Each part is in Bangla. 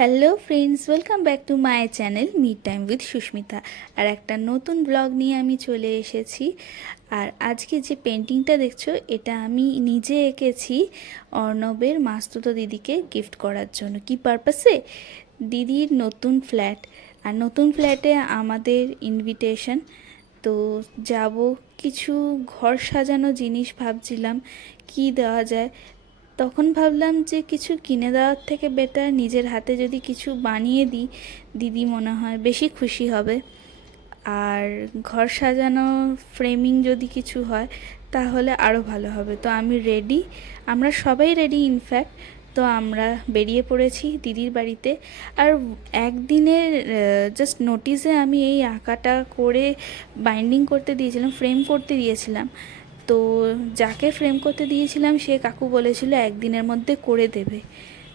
Hello friends welcome back to my channel me time with Sushmita আর একটা নতুন ব্লগ নিয়ে আমি চলে এসেছি। আর আজকে যে পেন্টিংটা দেখছ, এটা আমি নিজে এঁকেছি অর্ণবের মাস্তুতো দিদিকে গিফট করার জন্য। কি পারপাসে দিদির নতুন ফ্ল্যাট আর নতুন ফ্ল্যাটে আমাদের ইনভিটেশন তো যাব, কিছু ঘর সাজানো জিনিস ভাবছিলাম, কি দেওয়া যায়? তখন ভাবলাম যে কিছু কিনে দেওয়ার থেকে বেটার নিজের হাতে যদি কিছু বানিয়ে দিই, দিদি মনে হয় বেশি খুশি হবে। আর ঘর সাজানো ফ্রেমিং যদি কিছু হয়, তাহলে আরও ভালো হবে। তো আমি রেডি আমরা সবাই রেডি ইনফ্যাক্ট তো আমরা বেরিয়ে পড়েছি দিদির বাড়িতে। আর একদিনের জাস্ট নোটিসে আমি এই আঁকাটা করে বাইন্ডিং করতে দিয়েছিলাম ফ্রেম করতে দিয়েছিলাম। তো যাকে ফ্রেম করতে দিয়েছিলাম সে কাকু বলেছিল একদিনের মধ্যে করে দেবে।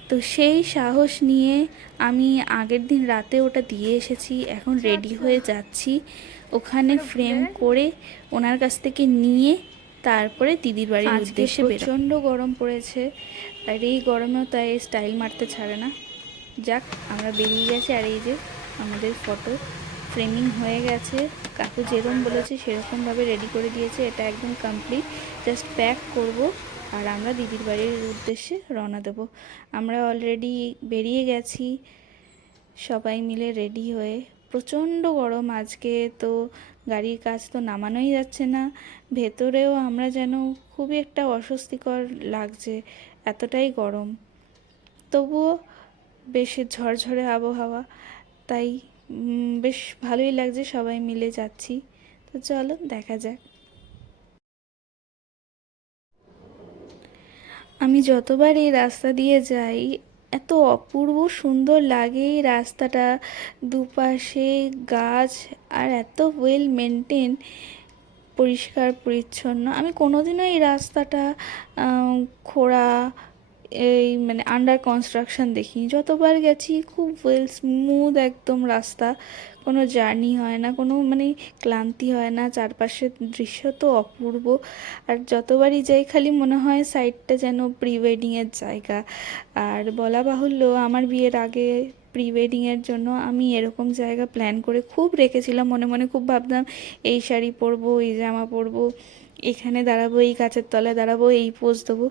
তো সেই সাহস নিয়ে আমি আগের দিন রাতে ওটা দিয়ে এসেছি এখন রেডি হয়ে যাচ্ছি। ওখানে ফ্রেম করে ওনার কাছ থেকে নিয়ে তারপরে দিদির বাড়ির উদ্দেশ্যে প্রচণ্ড গরম পড়েছে আর এই গরমেও তাই স্টাইল মারতে ছাড়ে না। যাক আমরা বেরিয়ে গেছি আর এই যে আমাদের ফটো ফ্রেমিং হয়ে গেছে। কাকু যেরকম বলেছে সেরকমভাবে রেডি করে দিয়েছে। এটা একদম কমপ্লিট জাস্ট প্যাক করব আর আমরা দিদির বাড়ির উদ্দেশ্যে রওনা দেব। আমরা অলরেডি বেরিয়ে গেছি। সবাই মিলে রেডি হয়ে। প্রচণ্ড গরম আজকে, তো গাড়ির কাজ তো নামানোই যাচ্ছে না। ভেতরেও আমরা যেন খুবই একটা অস্বস্তিকর লাগছে, এতটাই গরম। তবুও বেশ ঝরঝরে আবহাওয়া। তাই বেশ ভালোই লাগছে, সবাই মিলে যাচ্ছি। তো চলো, দেখা যাক। আমি যতবার এই রাস্তা দিয়ে যাই, এত অপূর্ব সুন্দর লাগে এই রাস্তাটা। দুপাশে গাছ আর এত ওয়েল মেনটেন পরিষ্কার, পরিচ্ছন্ন। আমি কোনোদিনও এই রাস্তাটা খোঁড়া এই মানে আন্ডার কনস্ট্রাকশন দেখিনি যতবার গেছি, খুব ওয়েল স্মুথ একদম রাস্তা। কোনো জার্নি হয় না, কোনো মানে ক্লান্তি হয় না। চারপাশের দৃশ্য তো অপূর্ব। আর যতবারই যাই, খালি মনে হয় সাইডটা যেন প্রি ওয়েডিংয়ের জায়গা। আর বলা বাহুল্য, আমার বিয়ের আগে প্রি ওয়েডিংয়ের জন্য আমি এরকম জায়গা প্ল্যান করে খুব রেখেছিলাম। মনে মনে খুব ভাবতাম, এই শাড়ি পরবো, এই জামা পরবো, এখানে দাঁড়াবো, এই গাছের তলায় দাঁড়াবো, এই পোজ দেবো।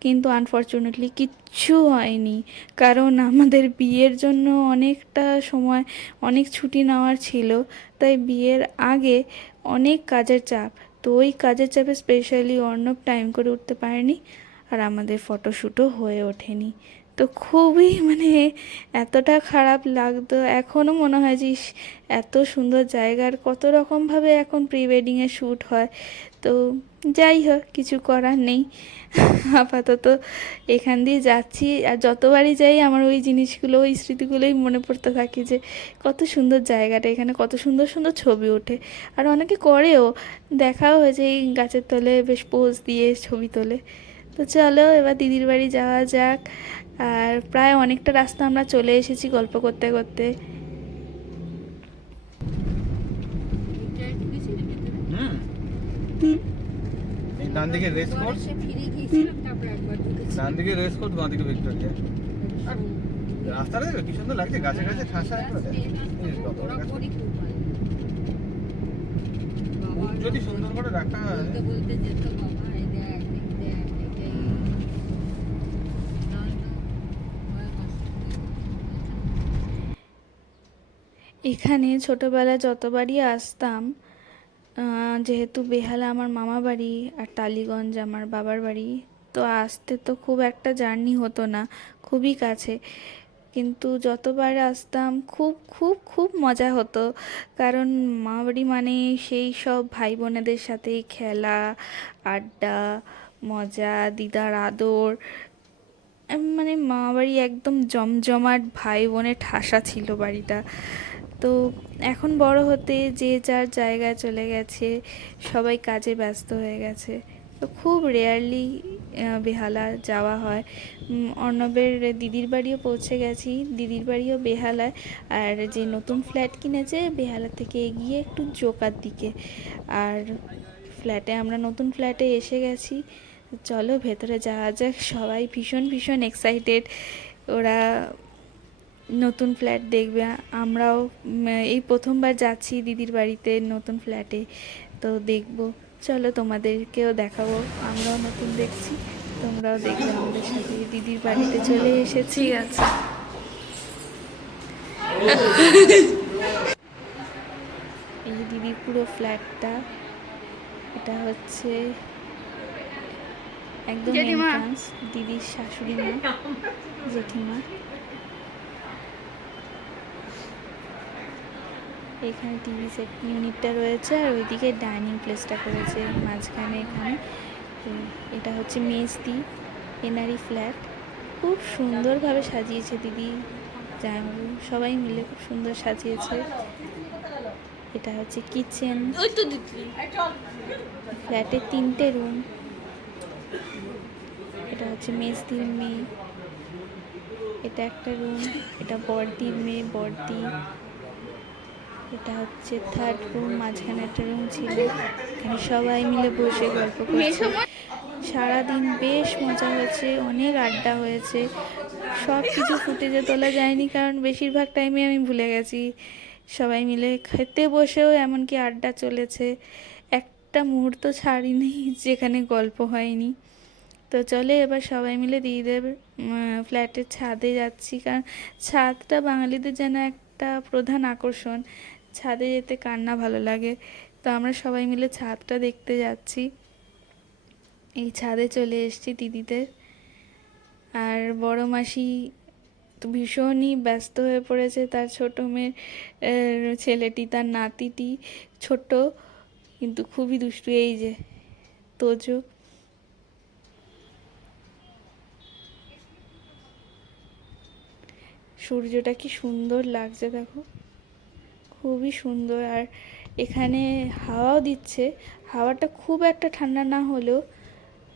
কিন্তু আনফর্চুনেটলি কিচ্ছু হয়নি। কারণ আমাদের বিয়ের জন্য অনেকটা সময়, অনেক ছুটি নেওয়ার ছিল। তাই বিয়ের আগে অনেক কাজের চাপ। তো ওই কাজের চাপে স্পেশালি অর্ণব টাইম করে উঠতে পারেনি। আর আমাদের ফটোশ্যুটও হয়ে ওঠেনি। তো খুবই মানে এতটা খারাপ লাগতো। এখনও মনে হয় যে এত সুন্দর জায়গার কত রকমভাবে এখন প্রি ওয়েডিংয়ে শ্যুট হয়। তো যাই হোক, কিছু করার নেই। আপাতত এখান দিয়ে যাচ্ছি। আর যতবারই যাই, আমার ওই জিনিসগুলো, ওই স্মৃতিগুলোই মনে পড়তে থাকে যে, কত সুন্দর জায়গাটা এখানে, কত সুন্দর সুন্দর ছবি ওঠে। আর অনেকে করেও, দেখাও হয়েছে এই গাছের তলে বেশ পোজ দিয়ে ছবি তোলে। তো চলো, এবার দিদির বাড়ি যাওয়া যাক। আর প্রায় অনেকটা রাস্তা আমরা চলে এসেছি গল্প করতে করতে। যদি সুন্দর করে রাখা হয়। এখানে ছোটোবেলায় যতবারই আসতাম যেহেতু বেহালা আমার মামা বাড়ি আর টালিগঞ্জ আমার বাবার বাড়ি, তো আসতে তো খুব একটা জার্নি হতো না, খুবই কাছে। কিন্তু যতবার আসতাম, খুব খুব খুব মজা হতো। কারণ মামা বাড়ি মানে সেই সব ভাই বোনেদের সাথেই খেলা, আড্ডা, মজা, দিদার আদর। মানে মামা বাড়ি একদম জমজমাট ভাই বোনের ঠাসা ছিল বাড়িটা। তো এখন বড় হতে যে যার জায়গায় চলে গেছে, সবাই কাজে ব্যস্ত হয়ে গেছে। তো খুব রেয়ারলি বেহালা যাওয়া হয়। অর্ণবের দিদির বাড়িও পৌঁছে গেছি। দিদির বাড়িও বেহালায়। আর যে নতুন ফ্ল্যাট কিনেছে, বেহালা থেকে এগিয়ে একটু জোকার দিকে। আর ফ্ল্যাটে আমরা নতুন ফ্ল্যাটে এসে গেছি। চলো ভেতরে যাওয়া যাক। সবাই ভীষণ ভীষণ এক্সাইটেড ওরা নতুন ফ্ল্যাট দেখবে। আমরাও এই প্রথমবার যাচ্ছি দিদির বাড়িতে নতুন ফ্ল্যাটে তো দেখব। চলো তোমাদেরকেও দেখাবো। আমরাও নতুন দেখছি তোমরাও দেখবে আমাদের সাথে। দিদির বাড়িতে চলে এসেছি। আছে। এই যে দিদির পুরো ফ্ল্যাটটা এটা হচ্ছে একদম। দিদির শাশুড়ি মা জেঠিমা। এখানে টিভি সেট ইউনিটটা রয়েছে আর ওইদিকে ডাইনিং প্লেসটা করেছে মাঝখানে এখানে। এটা হচ্ছে মেজদি এনারি ফ্ল্যাট খুব সুন্দরভাবে সাজিয়েছে দিদি জামাইবাবু। সবাই মিলে খুব সুন্দর সাজিয়েছে। এটা হচ্ছে কিচেন ফ্ল্যাটে তিনটে রুম এটা হচ্ছে মেজদির মেয়ে। এটা একটা রুম এটা বড়দির মেয়ে বড়দি এটা হচ্ছে থার্ড রুম মাঝখানে একটা রুম ছিল। এখানে সবাই মিলে বসে গল্প করছে। সারাদিন বেশ মজা হয়েছে, অনেক আড্ডা হয়েছে। সব কিছু ফুটেজে তোলা যায়নি, কারণ বেশিরভাগ টাইমে আমি ভুলে গেছি। সবাই মিলে খেতে বসেও এমনকি আড্ডা চলেছে। একটা মুহূর্ত ছাড়িনি, যেখানে গল্প হয়নি। তো চলে এবার সবাই মিলে দিদিদের ফ্ল্যাটের ছাদে যাচ্ছি। কারণ ছাদটা বাঙালিদের যেন একটা প্রধান আকর্ষণ। ছাদে যেতে কার না ভালো লাগে। তো আমরা সবাই মিলে ছাদটা দেখতে যাচ্ছি। এই ছাদে চলে এসেছি দিদিদের। আর বড় মাসি তো ভীষণই ব্যস্ত হয়ে পড়েছে। তার ছোট মেয়ের ছেলেটি, তার নাতিটি ছোট কিন্তু খুবই দুষ্টু। এই যে, তোজো। সূর্যটা কি সুন্দর লাগছে, দেখো। খুবই সুন্দর আর এখানে হাওয়াও দিচ্ছে। হাওয়াটা খুব একটা ঠান্ডা না হলেও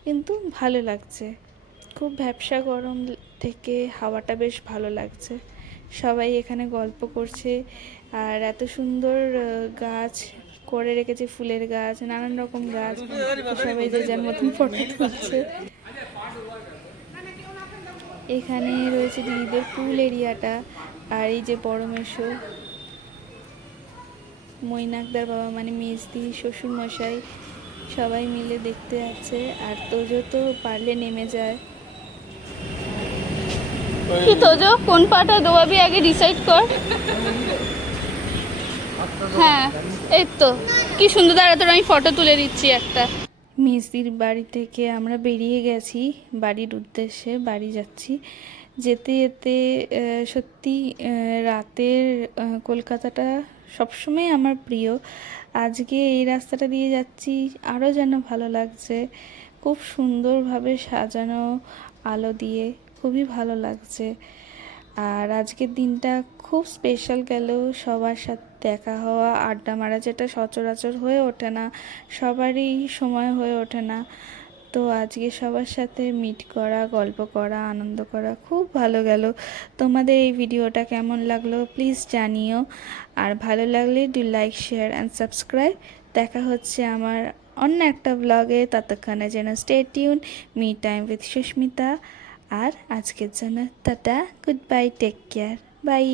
কিন্তু ভালো লাগছে। খুব ভ্যাবসা গরম থেকে হাওয়াটা বেশ ভালো লাগছে। সবাই এখানে গল্প করছে আর এত সুন্দর গাছ, করে রেখেছে ফুলের গাছ, নানান রকম গাছ। সবাই যে যার মতন ফটো তুলছে। এখানে রয়েছে দিদিদের পুল এরিয়াটা আর এই যে বড় মেশো। মৈনাকদার বাবা মানে মেজদি শ্বশুর মশাই সবাই মিলে দেখতে যাচ্ছে আর তোজো তো পারলে নেমে যায়। কি তোজো? কোন পাটা দোয়াবি আগে ডিসাইড কর। হ্যাঁ এই তো। কি সুন্দর দাঁড়া তোর আমি ফটো তুলে দিচ্ছি একটা। মেজদির বাড়ি থেকে আমরা বেরিয়ে গেছি বাড়ির উদ্দেশ্যে বাড়ি যাচ্ছি। যেতে যেতে সত্যি রাতের কলকাতাটা সবসময় আমার প্রিয়। আজকে এই রাস্তাটা দিয়ে যাচ্ছি আরও যেন ভালো লাগছে। খুব সুন্দরভাবে সাজানো আলো দিয়ে খুবই ভালো লাগছে। আর আজকের দিনটা খুব স্পেশাল গেল, সবার সাথে দেখা হওয়া, আড্ডা মারা যেটা সচরাচর হয়ে ওঠে না, সবারই সময় হয়ে ওঠে না। তো আজকে সবার সাথে মিট করা, গল্প করা, আনন্দ করা খুব ভালো গেল। তোমাদের এই ভিডিওটা কেমন লাগল প্লিজ জানিও। আর ভালো লাগলে do like share and subscribe দেখা হচ্ছে আমার অন্য একটা ব্লগে ততক্ষণে যেন stay tune me time with Sushmita. আর আজকের জন্য টাটা good bye take care by